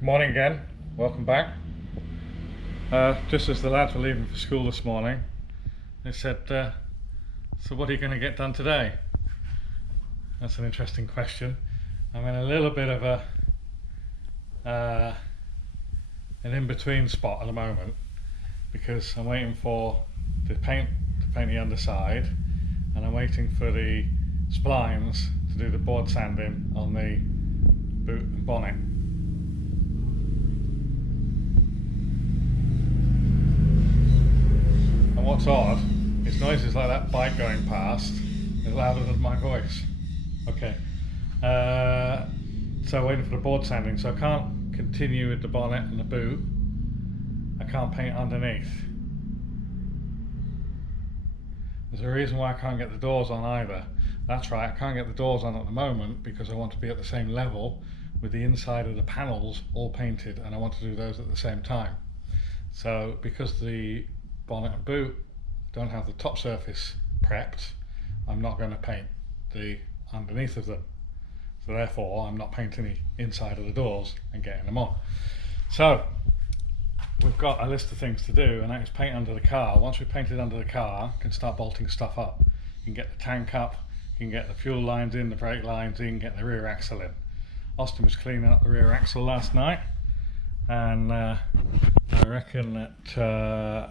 Good morning again, welcome back. Just as the lads were leaving for school this morning, they said, so what are you going to get done today? That's an interesting question. I'm in a little bit of an in-between spot at the moment because I'm waiting for the paint to paint the underside, and I'm waiting for the splines to do the board sanding on the boot and bonnet. And what's odd is noises like that bike going past is louder than my voice. Okay, so waiting for the board sanding, so I can't continue with the bonnet and the boot. I can't paint underneath. There's a reason why I can't get the doors on either. That's right, I can't get the doors on at the moment because I want to be at the same level with the inside of the panels all painted, and I want to do those at the same time. So because the bonnet and boot don't have the top surface prepped, I'm not going to paint the underneath of them. So therefore I'm not painting the inside of the doors and getting them on. So we've got a list of things to do, and that is paint under the car. Once we've painted under the car, you can start bolting stuff up. You can get the tank up, you can get the fuel lines in, the brake lines in, get the rear axle in. Austin was cleaning up the rear axle last night, and I reckon that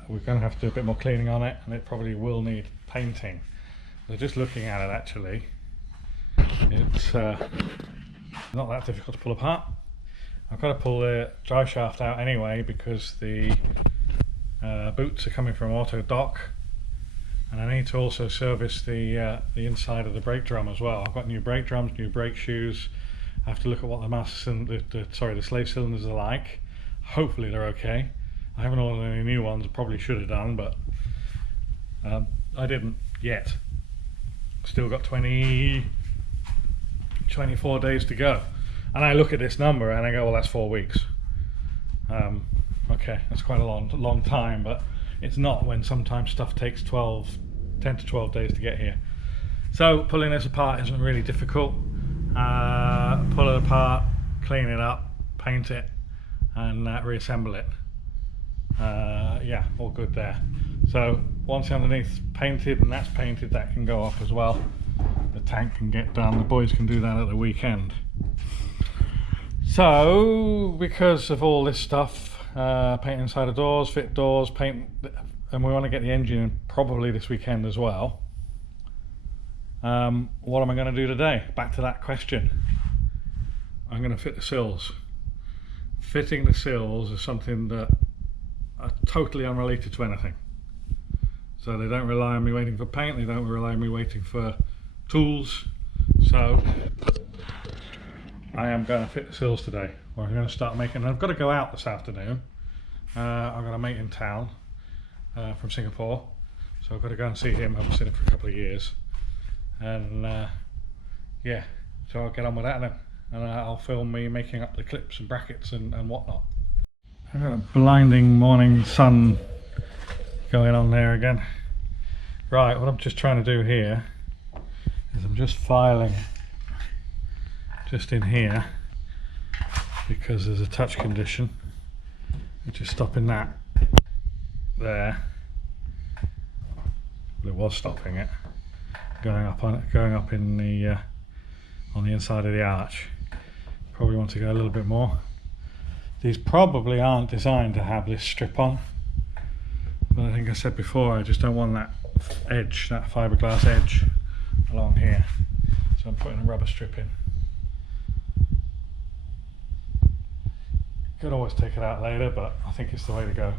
we're going to have to do a bit more cleaning on it, and it probably will need painting. So just looking at it, actually, it's not that difficult to pull apart. I've got to pull the drive shaft out anyway because the boots are coming from auto dock, and I need to also service the inside of the brake drum as well. I've got new brake drums, new brake shoes. I have to look at what the master the slave cylinders are like. Hopefully they're okay. I haven't ordered any new ones, probably should have done, but I didn't yet. Still got 24 days to go. And I look at this number and I go, well, that's 4 weeks. Okay, that's quite a long time, but it's not when sometimes stuff takes 10 to 12 days to get here. So pulling this apart isn't really difficult. Pull it apart, clean it up, paint it, and reassemble it. Yeah, all good there. So once the underneath painted and that's painted, that can go off as well. The tank can get done. The boys can do that at the weekend. So because of all this stuff, paint inside the doors, fit doors, paint, and we want to get the engine in probably this weekend as well. What am I going to do today? Back to that question. I'm going to fit the sills. Fitting the sills is something that are totally unrelated to anything. So they don't rely on me waiting for paint, they don't rely on me waiting for tools. So I am going to fit the sills today. Or I'm going to start making, I've got to go out this afternoon. I've got a mate in town from Singapore. So I've got to go and see him. I haven't seen him for a couple of years. And yeah, so I'll get on with that then, and I'll film me making up the clips and brackets and whatnot. I've got a blinding morning sun going on there again. Right, what I'm just trying to do here is I'm just filing just in here because there's a touch condition which is stopping that there. Well, it was stopping it. Going up in the on the inside of the arch. Probably want to go a little bit more. These probably aren't designed to have this strip on, but I think I said before, I just don't want that edge, that fiberglass edge along here, so I'm putting a rubber strip in. Could always take it out later, but I think it's the way to go.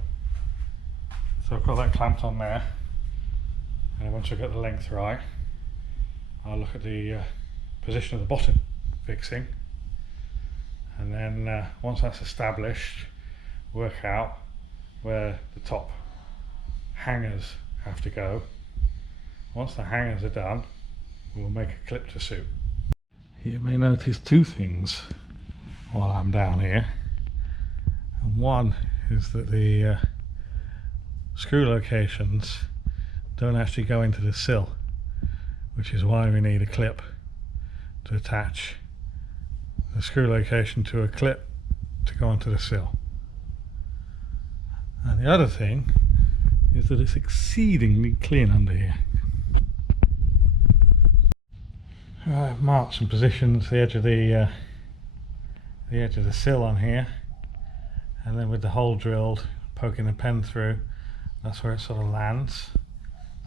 So I've got that clamped on there, and once I get the length right, I'll look at the position of the bottom fixing, and then once that's established, work out where the top hangers have to go. Once the hangers are done, we'll make a clip to suit. You may notice two things while I'm down here, and one is that the screw locations don't actually go into the sill, which is why we need a clip to attach the screw location to a clip to go onto the sill. And the other thing is that it's exceedingly clean under here. I've marked some positions, the edge of the sill on here, and then with the hole drilled, poking the pen through, that's where it sort of lands.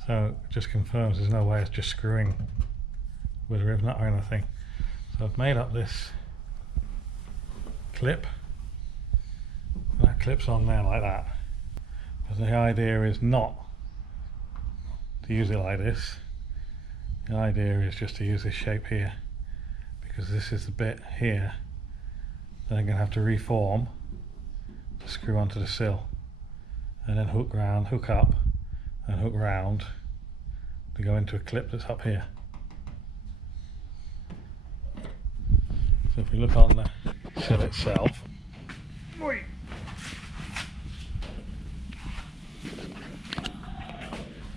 So it just confirms there's no way it's just screwing with a rivet nut or anything. So I've made up this clip, and that clips on there like that. But the idea is not to use it like this. The idea is just to use this shape here, because this is the bit here that I'm going to have to reform to screw onto the sill, and then hook round, hook up and hook round to go into a clip that's up here. So if we look on the sill itself,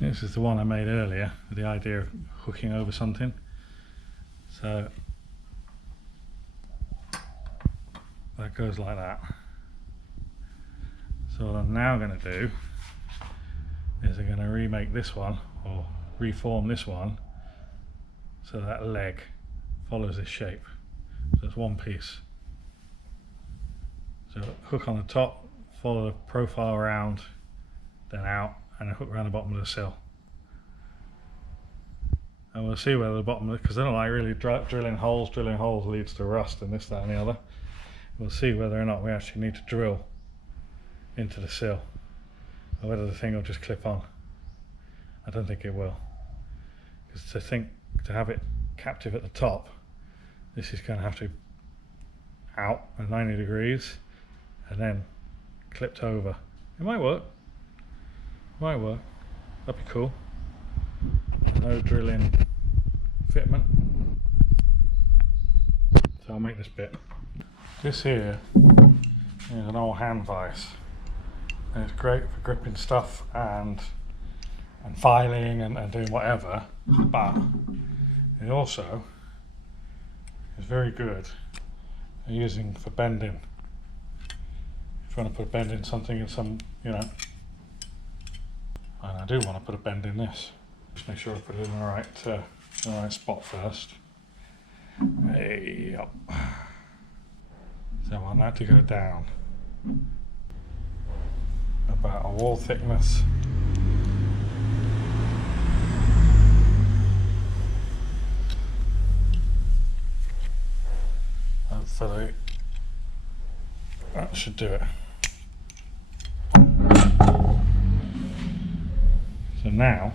this is the one I made earlier with the idea of hooking over something. So that goes like that. So what I'm now going to do is I'm going to remake this one, or reform this one, so that leg follows this shape. So it's one piece. So hook on the top, follow the profile around, then out, and a hook around the bottom of the sill. And we'll see whether the bottom, because I don't like really drilling holes leads to rust and this, that and the other. We'll see whether or not we actually need to drill into the sill, or whether the thing will just clip on. I don't think it will, because to have it captive at the top, this is going to have to out at 90 degrees and then clipped over. It might work. Might work. That'd be cool. No drilling fitment. So I'll make this bit. This here is an old hand vise, and it's great for gripping stuff and filing and doing whatever, but it also is very good at using for bending. If you want to put a bend in something in some, you know, and I do want to put a bend in this. Just make sure I put it in the right spot first. Hey, yep. So I want that to go down about a wall thickness. Hopefully that should do it. So now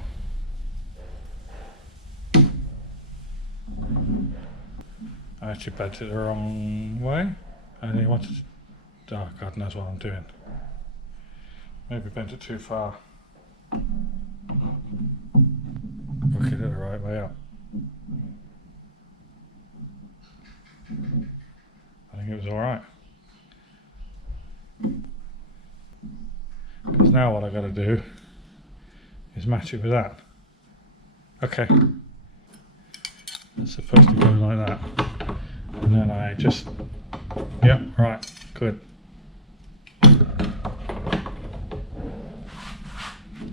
I actually bent it the wrong way. I only wanted to, oh God knows what I'm doing. Maybe bent it too far. Look at it the right way up. I think it was alright. Because now what I've got to do is match it with that. Okay. It's supposed to go like that. And then I just, yep, right, good.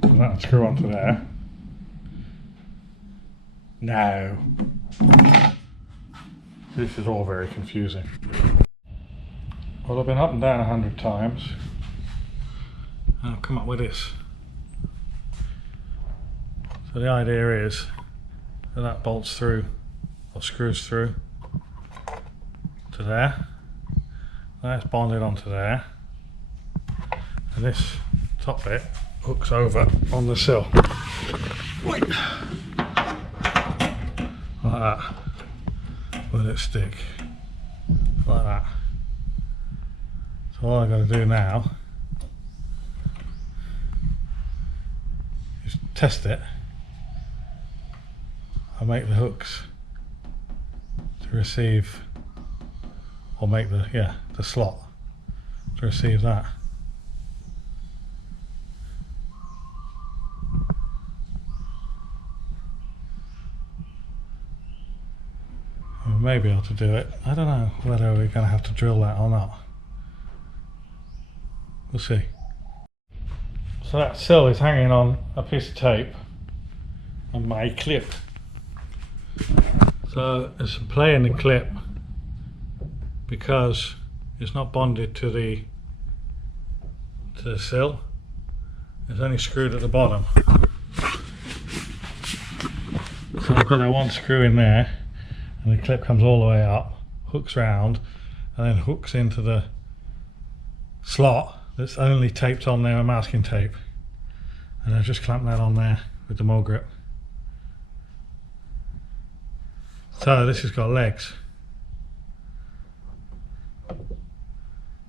And that'll screw onto there. No. This is all very confusing. Well, I've been up and down 100 times, and I've come up with this. So the idea is that bolts through, or screws through to there. That's bonded onto there, and this top bit hooks over on the sill. Like that. Let it stick like that. So all I've got to do now is test it and make the hooks to receive, or make the slot to receive that. We may be able to do it. I don't know whether we're going to have to drill that or not. We'll see. So that sill is hanging on a piece of tape and my clip. So there's some play in the clip because it's not bonded to the sill. It's only screwed at the bottom. So I've got that one screw in there, and the clip comes all the way up, hooks round, and then hooks into the slot that's only taped on there with masking tape. And I've just clamped that on there with the mole grip. So this has got legs.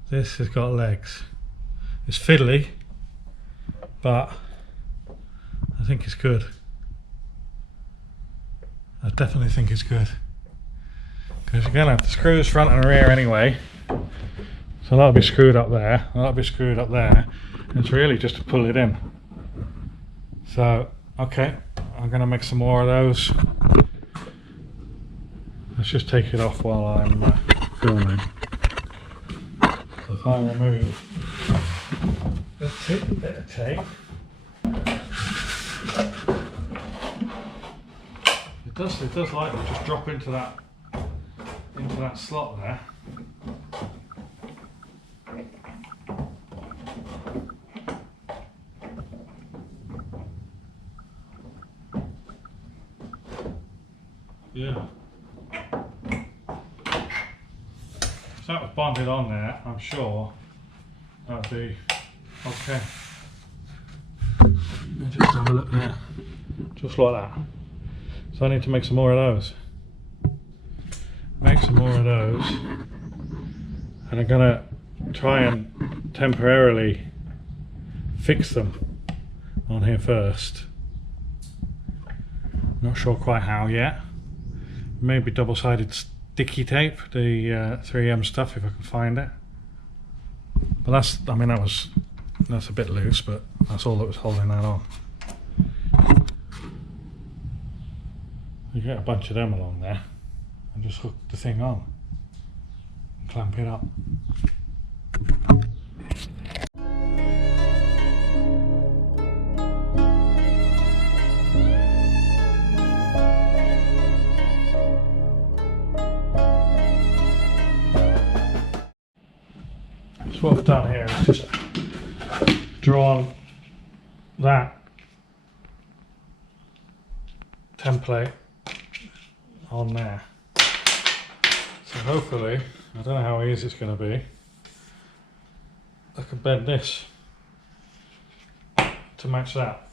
This has got legs. It's fiddly, but I think it's good. I definitely think it's good. Because you're going to have the screws front and rear anyway. So that'll be screwed up there, and that'll be screwed up there. And it's really just to pull it in. So, okay, I'm going to make some more of those. Let's just take it off while I'm filming. So if I remove a bit of tape, it does like to just drop into that slot there. Yeah. If that was bonded on there, I'm sure that would be okay. Let me just have a look there. Just like that. So I need to make some more of those. Make some more of those. And I'm gonna try and temporarily fix them on here first. Not sure quite how yet. Maybe double-sided sticky tape, the 3M stuff, if I can find it. But that's a bit loose, but that's all that was holding that on. You get a bunch of them along there and just hook the thing on and clamp it up. So what I've done here is just drawn that template on there. So hopefully, I don't know how easy it's going to be, I can bend this to match that.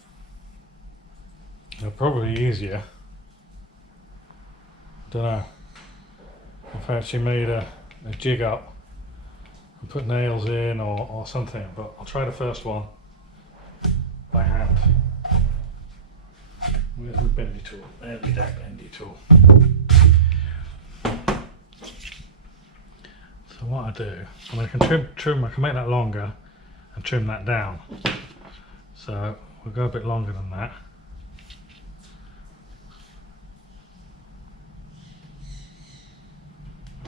They're probably easier. Don't know. I've actually made a jig up and put nails in or something, but I'll try the first one by hand. Where's the bendy tool? There's that bendy tool. So what I do, I can trim, I can make that longer and trim that down. So we'll go a bit longer than that.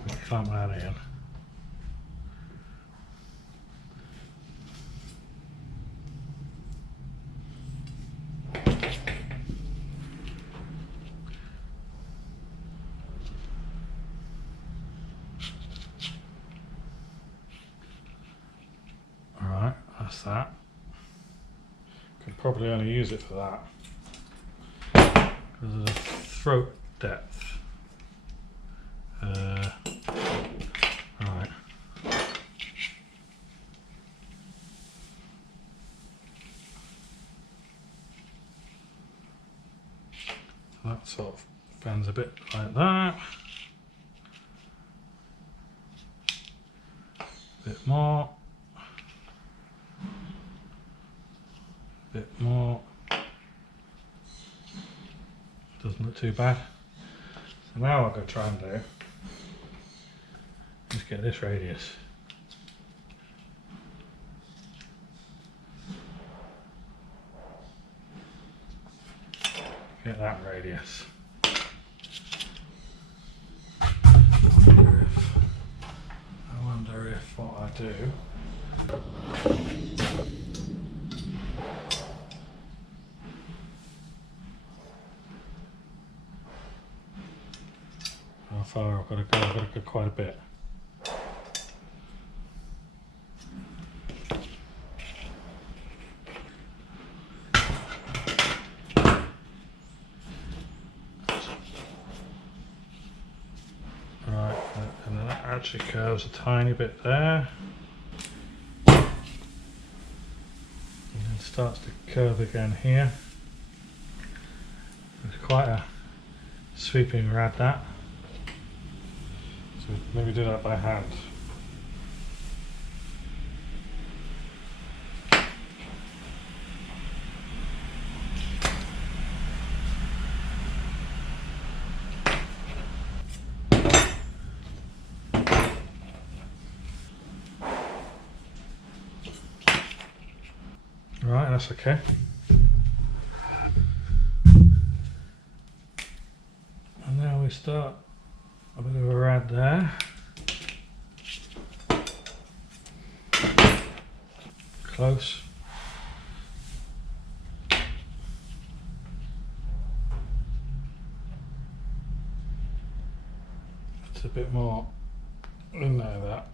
We can clamp that in. That's that. Could probably only use it for that because of the throat depth. Right. So that sort of bends a bit like that. A bit more. Bit more. Doesn't look too bad. So now what I'm going to try and do is get this radius. Get that radius. I wonder if what I do How far I've got to go? I've got to go quite a bit. Right, and then that actually curves a tiny bit there. And then starts to curve again here. It's quite a sweeping rad that. So maybe do that by hand. Right, that's okay. And now we start a bit of a rad there. Close. It's a bit more in there, that.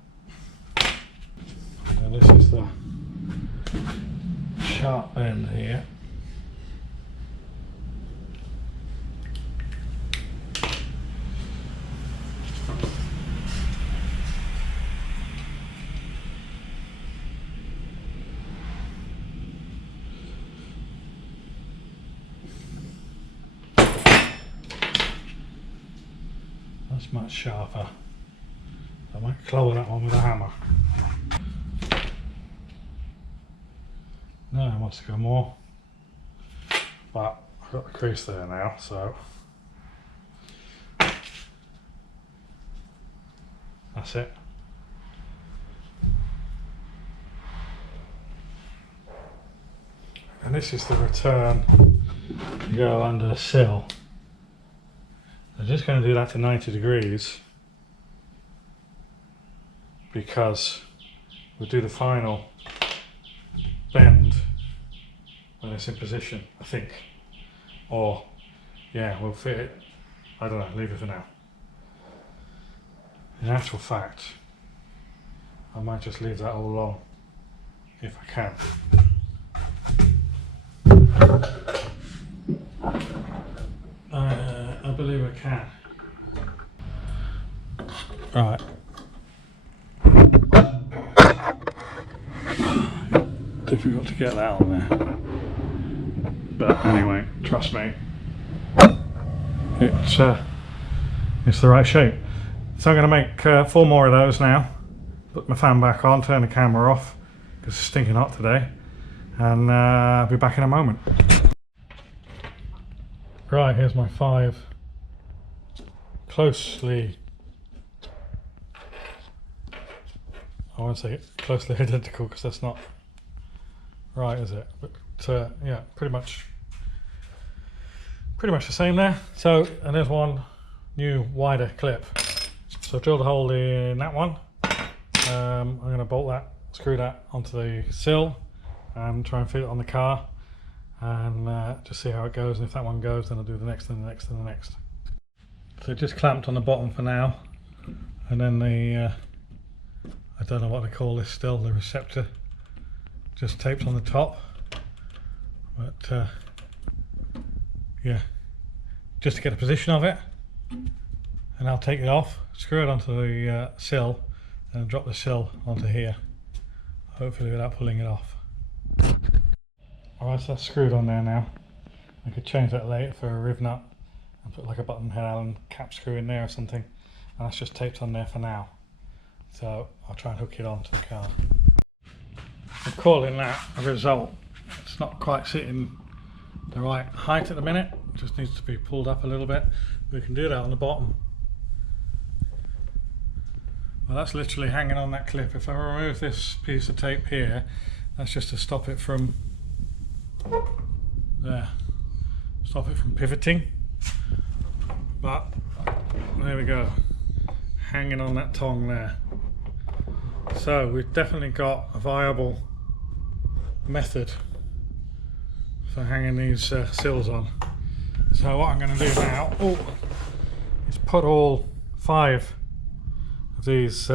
And this is the sharp end here. That's much sharper. I might claw that one with a hammer. No, it wants to go more, but I've got the crease there now, so that's it. And this is the return to go under the sill. I'm just going to do that to 90 degrees because we'll do the final bend when it's in position, I think. Or, yeah, we'll fit it. I don't know, leave it for now. In actual fact, I might just leave that all alone if I can. I believe I can. Right. Difficult to get that on there. But anyway, trust me. It's the right shape. So I'm going to make 4 more of those now. Put my fan back on, turn the camera off because it's stinking hot today. And I'll be back in a moment. Right, here's my 5 closely, I won't say closely identical because that's not right, is it? But yeah, pretty much the same there. So, and there's one new wider clip. So I've drilled a hole in that one. I'm going to bolt that, screw that onto the sill and try and fit it on the car and just see how it goes, and if that one goes then I'll do the next and the next and the next. So just clamped on the bottom for now, and then the I don't know what they call this still, the receptor just taped on the top, but yeah, just to get a position of it, and I'll take it off, screw it onto the sill and drop the sill onto here, hopefully without pulling it off. Alright, so that's screwed on there now. I could change that later for a riv nut and put like a button head Allen cap screw in there or something, and that's just taped on there for now. So I'll try and hook it onto the car. I'm calling that a result. It's not quite sitting the right height at the minute, it just needs to be pulled up a little bit. We can do that on the bottom. Well, that's literally hanging on that clip. If I remove this piece of tape here, that's just to stop it from there, stop it from pivoting. But there we go, hanging on that tongue there. So we've definitely got a viable method for hanging these sills on. So what I'm going to do now is put all 5 of these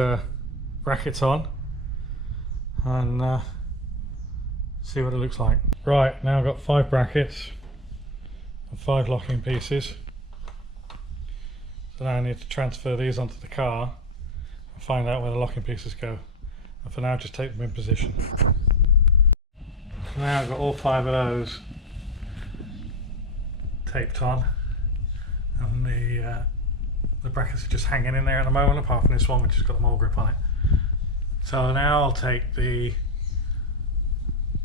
brackets on and see what it looks like. Right, now I've got 5 brackets and 5 locking pieces. So now I need to transfer these onto the car and find out where the locking pieces go. And for now, just take them in position. So now I've got all 5 of those taped on, and the brackets are just hanging in there at the moment, apart from this one which has got the mole grip on it. So now I'll take the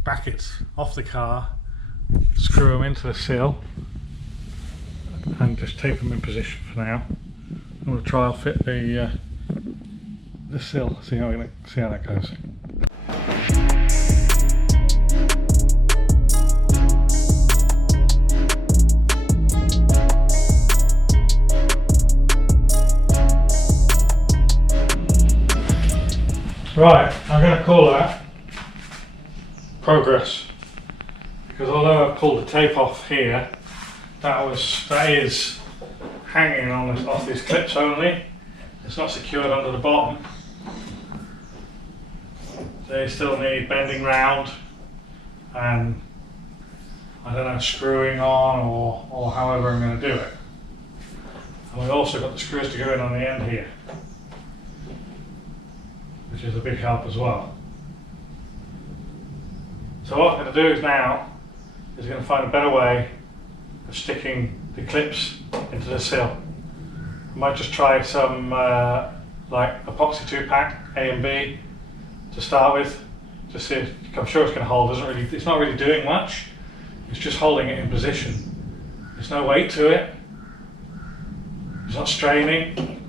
brackets off the car, screw them into the sill, and just tape them in position for now. I'm going to try and fit the sill, see how that goes. Right, I'm going to call that progress, because although I pulled the tape off here, that is hanging on off these clips only. It's not secured under the bottom. They still need bending round and, I don't know, screwing on or however I'm going to do it. And we've also got the screws to go in on the end here, which is a big help as well. So what I'm going to do now is going to find a better way of sticking the clips into the sill. I might just try some like epoxy 2-pack A and B to start with, just see if, I'm sure it's going to hold. It's not really doing much, it's just holding it in position. There's no weight to it, it's not straining,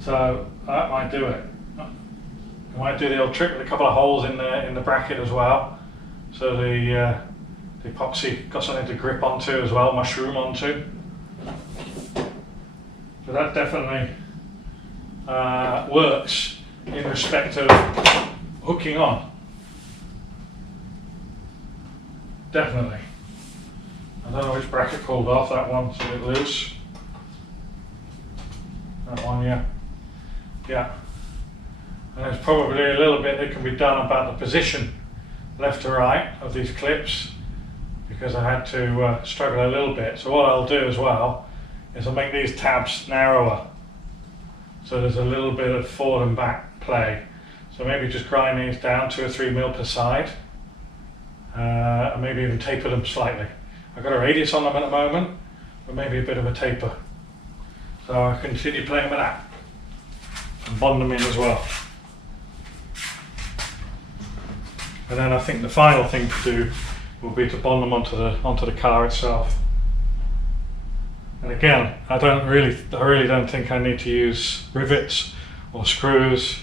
so that might do it. I might do the old trick with a couple of holes in the bracket as well, so the epoxy got something to grip onto as well, mushroom onto. So that definitely works in respect of hooking on. Definitely. I don't know which bracket pulled off. That one's a bit loose. That one, yeah. Yeah. And there's probably a little bit that can be done about the position left to right of these clips, because I had to struggle a little bit. So what I'll do as well is I'll make these tabs narrower, so there's a little bit of forward and back play. So maybe just grind these down 2 or 3 mil per side, and maybe even taper them slightly. I've got a radius on them at the moment, but maybe a bit of a taper. So I'll continue playing with that and bond them in as well. And then I think the final thing to do will be to bond them onto the car itself. And again, I really don't think I need to use rivets or screws.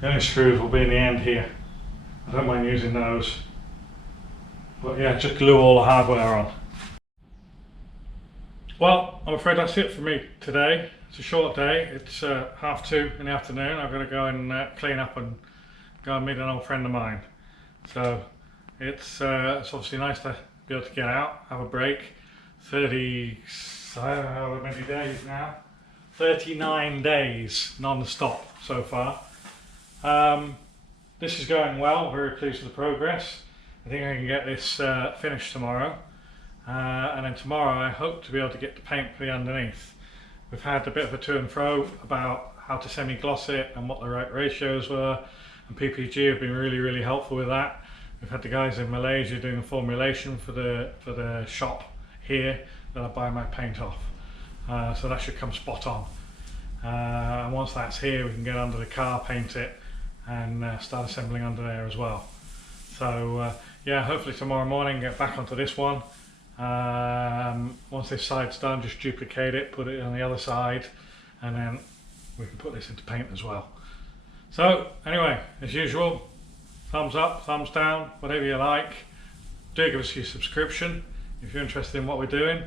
The only screws will be in the end here. I don't mind using those. But yeah, just glue all the hardware on. Well, I'm afraid that's it for me today. It's a short day. It's 2:30 in the afternoon. I've got to go and clean up and go and meet an old friend of mine. So it's obviously nice to be able to get out, have a break. I don't know how many days now. 39 days non-stop so far. This is going well, very pleased with the progress. I think I can get this finished tomorrow. And then tomorrow I hope to be able to get the paint for the underneath. We've had a bit of a to and fro about how to semi-gloss it and what the right ratios were, and PPG have been really helpful with that. We've had the guys in Malaysia doing the formulation for the shop here that I buy my paint off. So that should come spot on. And once that's here, we can get under the car, paint it, and start assembling under there as well. So yeah, hopefully tomorrow morning get back onto this one. Once this side's done, just duplicate it, put it on the other side, and then we can put this into paint as well. So anyway, as usual, thumbs up, thumbs down, whatever you like. Do give us your subscription if you're interested in what we're doing,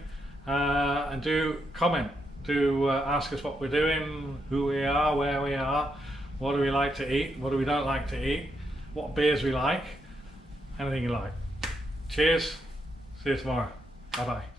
and do comment, do ask us what we're doing, who we are, where we are, what do we like to eat, what do we don't like to eat, what beers we like, anything you like. Cheers, see you tomorrow, bye bye.